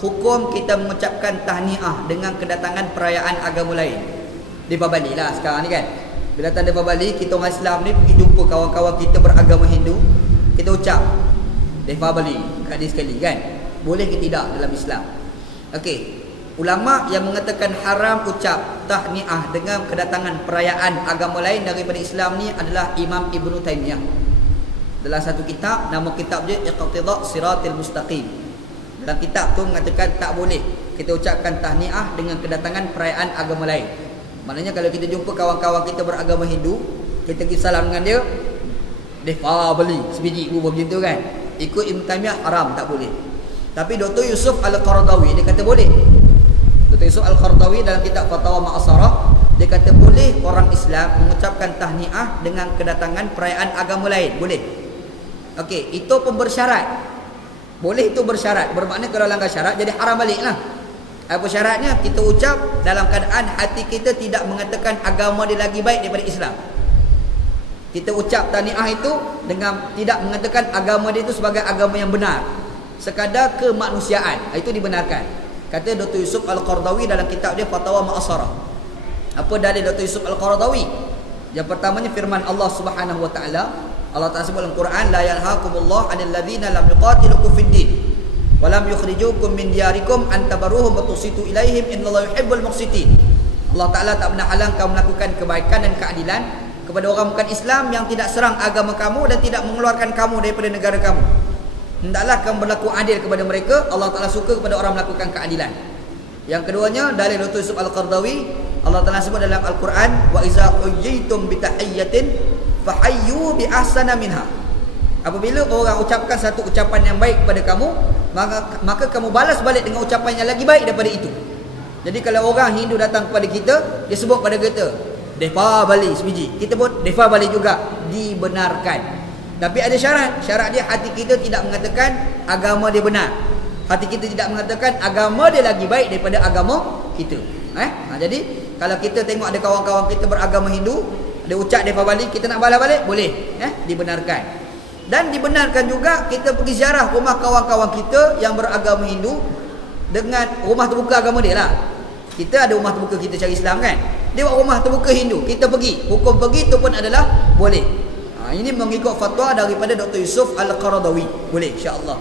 Hukum kita mengucapkan tahniah dengan kedatangan perayaan agama lain. Depa Bali lah sekarang ni kan. Bila datang depa Bali, kita orang Islam ni pergi jumpa kawan-kawan kita beragama Hindu, kita ucap depa Bali kat dia sekali kan. Boleh ke tidak dalam Islam? Okey. Ulama yang mengatakan haram ucap tahniah dengan kedatangan perayaan agama lain daripada Islam ni adalah Imam Ibn Taymiyah. Dalam satu kitab, nama kitab dia Iqtida' Siratil Mustaqim. Dalam kitab tu mengatakan tak boleh kita ucapkan tahniah dengan kedatangan perayaan agama lain. Maknanya kalau kita jumpa kawan-kawan kita beragama Hindu, kita pergi salam dengan dia, depa Bali sebiji bubuh macam tu kan. Ikut Ibn Taymiyah haram, tak boleh. Tapi Dr. Yusuf Al-Qaradawi dia kata boleh. Dr. Yusuf Al-Qaradawi dalam kitab Fatawa Ma'asarah, dia kata boleh orang Islam mengucapkan tahniah dengan kedatangan perayaan agama lain. Boleh. Okey, itu pun bersyarat. Boleh itu bersyarat. Bermakna kalau langgar syarat jadi haram balik lah. Apa syaratnya? Kita ucap dalam keadaan hati kita tidak mengatakan agama dia lagi baik daripada Islam. Kita ucap tahniah itu dengan tidak mengatakan agama dia itu sebagai agama yang benar, sekadar kemanusiaan. Itu dibenarkan. Kata Dr. Yusuf Al-Qaradawi dalam kitab dia Fatawa Ma'asarah. Apa dalil Dr. Yusuf Al-Qaradawi? Yang pertamanya firman Allah Subhanahu wa taala. Allah Ta'ala sebut dalam Quran, la yanhaakumullah 'anil ladzina lam yuqatilukum fid din wa lam yukhrijukum min diyarikum an tabarruhum wa tuqsitu ilaihim innallaha yuhibbul muqsitin. Allah Ta'ala tak pernah halang kamu melakukan kebaikan dan keadilan kepada orang bukan Islam yang tidak serang agama kamu dan tidak mengeluarkan kamu daripada negara kamu. Hendaklah kamu berlaku adil kepada mereka. Allah Ta'ala suka kepada orang melakukan keadilan. Yang keduanya dari Dr. Yusuf Al-Qaradawi, Allah Ta'ala sebut dalam Al-Quran, wa iza huyyitum bi tahiyyatin fahayyu bi ahsana minha. Apabila orang ucapkan satu ucapan yang baik kepada kamu, maka kamu balas balik dengan ucapan yang lagi baik daripada itu. Jadi kalau orang Hindu datang kepada kita, dia sebut pada kita depa Bali sebiji, kita pun depa Bali juga, dibenarkan. Tapi ada syarat. Syarat dia hati kita tidak mengatakan agama dia benar. Hati kita tidak mengatakan agama dia lagi baik daripada agama kita. Jadi kalau kita tengok ada kawan-kawan kita beragama Hindu, dia ucap depa Bali, kita nak balas balik, boleh. Dibenarkan. Dan dibenarkan juga kita pergi ziarah rumah kawan-kawan kita yang beragama Hindu dengan rumah terbuka agama dia lah. Kita ada rumah terbuka kita cari Islam kan. Dia buat rumah terbuka Hindu, kita pergi. Hukum pergi itu pun adalah boleh. Ini mengikut fatwa daripada Dr. Yusuf Al-Qaradawi. Boleh insya-Allah.